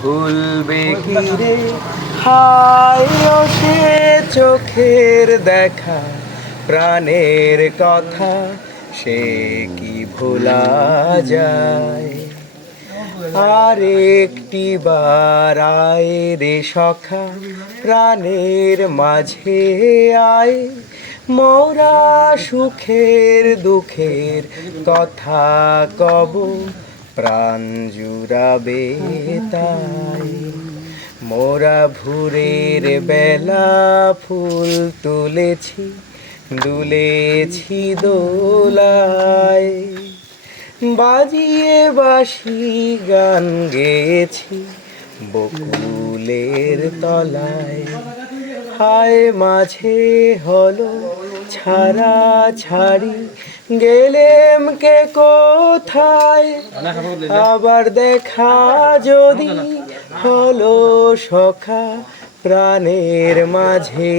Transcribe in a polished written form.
ভুলবে কি রে হায় ও সে চোখের দেখা, প্রাণের কথা সে কি ভোলা যায়। আর একটি বার আয় রে সখা, প্রাণের মাঝে আয়, মোরা সুখের দুঃখের কথা কব, প্রাণ জুড়াবে তাই। মোরা ভোরের বেলা ফুল তুলেছি, দুলেছি দোলায়, বাজিয়ে বাঁশি গান গেয়েছি বকুলের তলায়। হায় মাঝে হলো ছাড়া ছাড়ি, গেলেম কে কোথায়, আবার দেখা যদি হলো সখা, প্রাণের মাঝে